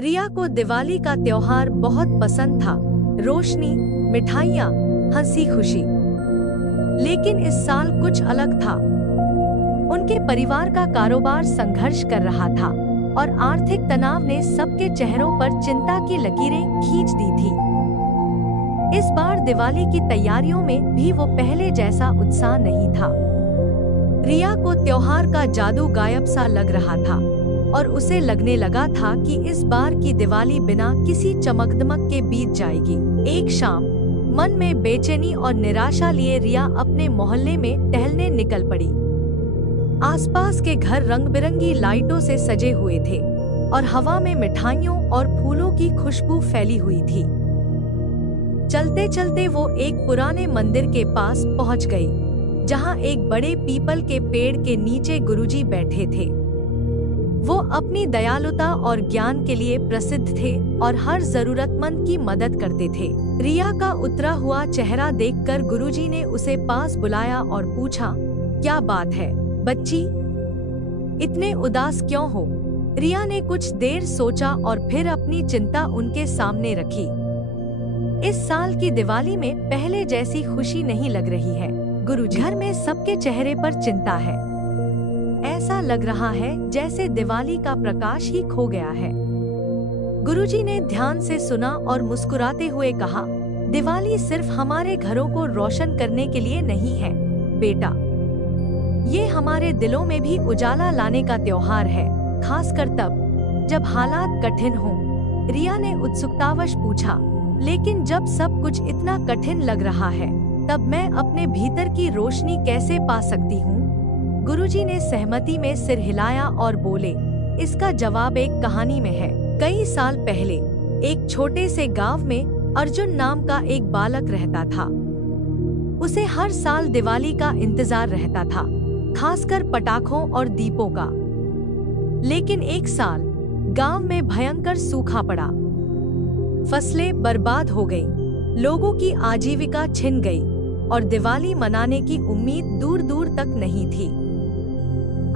रिया को दिवाली का त्योहार बहुत पसंद था। रोशनी, मिठाइयाँ, हंसी खुशी। लेकिन इस साल कुछ अलग था। उनके परिवार का कारोबार संघर्ष कर रहा था और आर्थिक तनाव ने सबके चेहरों पर चिंता की लकीरें खींच दी थी। इस बार दिवाली की तैयारियों में भी वो पहले जैसा उत्साह नहीं था। रिया को त्योहार का जादू गायब सा लग रहा था और उसे लगने लगा था कि इस बार की दिवाली बिना किसी चमकदमक के बीत जाएगी। एक शाम मन में बेचैनी और निराशा लिए रिया अपने मोहल्ले में टहलने निकल पड़ी। आसपास के घर रंग-बिरंगी लाइटों से सजे हुए थे और हवा में मिठाइयों और फूलों की खुशबू फैली हुई थी। चलते चलते वो एक पुराने मंदिर के पास पहुंच गई, जहां एक बड़े पीपल के पेड़ के नीचे गुरुजी बैठे थे। वो अपनी दयालुता और ज्ञान के लिए प्रसिद्ध थे और हर जरूरतमंद की मदद करते थे। रिया का उतरा हुआ चेहरा देखकर गुरुजी ने उसे पास बुलाया और पूछा, क्या बात है बच्ची, इतने उदास क्यों हो? रिया ने कुछ देर सोचा और फिर अपनी चिंता उनके सामने रखी। इस साल की दिवाली में पहले जैसी खुशी नहीं लग रही है गुरुजी। घर में सबके चेहरे पर चिंता है। ऐसा लग रहा है जैसे दिवाली का प्रकाश ही खो गया है। गुरुजी ने ध्यान से सुना और मुस्कुराते हुए कहा, दिवाली सिर्फ हमारे घरों को रोशन करने के लिए नहीं है बेटा, ये हमारे दिलों में भी उजाला लाने का त्योहार है, खासकर तब जब हालात कठिन हों। रिया ने उत्सुकतावश पूछा, लेकिन जब सब कुछ इतना कठिन लग रहा है तब मैं अपने भीतर की रोशनी कैसे पा सकती हूँ? गुरुजी ने सहमति में सिर हिलाया और बोले, इसका जवाब एक कहानी में है। कई साल पहले एक छोटे से गांव में अर्जुन नाम का एक बालक रहता था। उसे हर साल दिवाली का इंतजार रहता था, खासकर पटाखों और दीपों का। लेकिन एक साल गांव में भयंकर सूखा पड़ा। फसलें बर्बाद हो गईं, लोगों की आजीविका छिन गई और दिवाली मनाने की उम्मीद दूर दूर तक नहीं थी।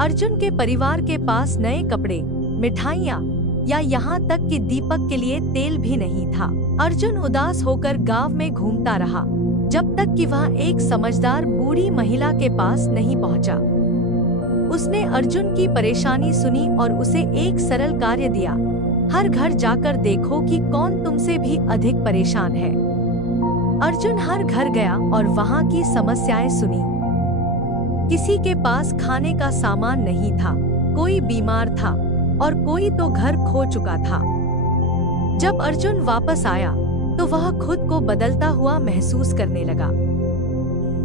अर्जुन के परिवार के पास नए कपड़े, मिठाइयाँ या यहाँ तक कि दीपक के लिए तेल भी नहीं था। अर्जुन उदास होकर गांव में घूमता रहा, जब तक कि वह एक समझदार बूढ़ी महिला के पास नहीं पहुँचा। उसने अर्जुन की परेशानी सुनी और उसे एक सरल कार्य दिया, हर घर जाकर देखो कि कौन तुमसे भी अधिक परेशान है। अर्जुन हर घर गया और वहाँ की समस्याएं सुनी। किसी के पास खाने का सामान नहीं था, कोई बीमार था और कोई तो घर खो चुका था। जब अर्जुन वापस आया तो वह खुद को बदलता हुआ महसूस करने लगा।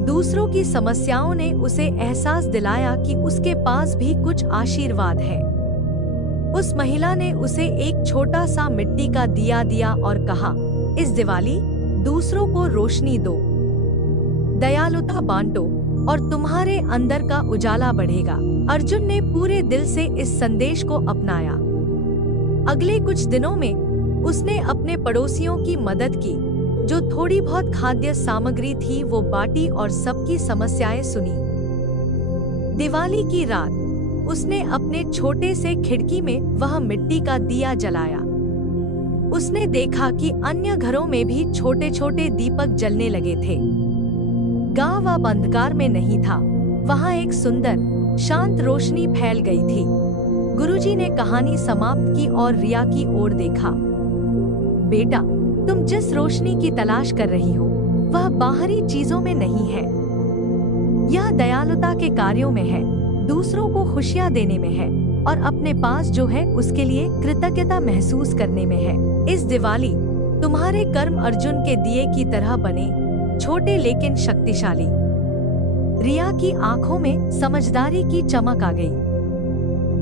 दूसरों की समस्याओं ने उसे एहसास दिलाया कि उसके पास भी कुछ आशीर्वाद है। उस महिला ने उसे एक छोटा सा मिट्टी का दिया दिया और कहा, इस दिवाली दूसरों को रोशनी दो, दयालुता बांटो और तुम्हारे अंदर का उजाला बढ़ेगा। अर्जुन ने पूरे दिल से इस संदेश को अपनाया। अगले कुछ दिनों में उसने अपने पड़ोसियों की मदद की, जो थोड़ी बहुत खाद्य सामग्री थी वो बांटी और सबकी समस्याएं सुनी। दिवाली की रात उसने अपने छोटे से खिड़की में वह मिट्टी का दिया जलाया। उसने देखा कि अन्य घरों में भी छोटे छोटे दीपक जलने लगे थे। गांव अब अंधकार में नहीं था, वहां एक सुंदर शांत रोशनी फैल गई थी। गुरुजी ने कहानी समाप्त की और रिया की ओर देखा, बेटा, तुम जिस रोशनी की तलाश कर रही हो वह बाहरी चीजों में नहीं है, यह दयालुता के कार्यों में है, दूसरों को खुशियां देने में है और अपने पास जो है उसके लिए कृतज्ञता महसूस करने में है। इस दिवाली तुम्हारे कर्म अर्जुन के दिए की तरह बने, छोटे लेकिन शक्तिशाली। रिया की आंखों में समझदारी की चमक आ गई।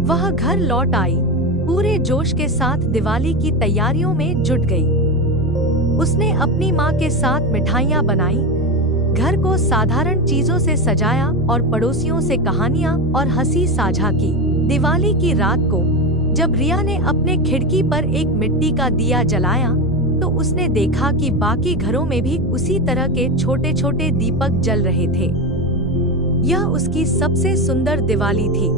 वह घर लौट आई, पूरे जोश के साथ दिवाली की तैयारियों में जुट गई। उसने अपनी माँ के साथ मिठाइयाँ बनाई, घर को साधारण चीजों से सजाया और पड़ोसियों से कहानियाँ और हंसी साझा की। दिवाली की रात को जब रिया ने अपने खिड़की पर एक मिट्टी का दिया जलाया तो उसने देखा कि बाकी घरों में भी उसी तरह के छोटे छोटे दीपक जल रहे थे। यह उसकी सबसे सुंदर दिवाली थी।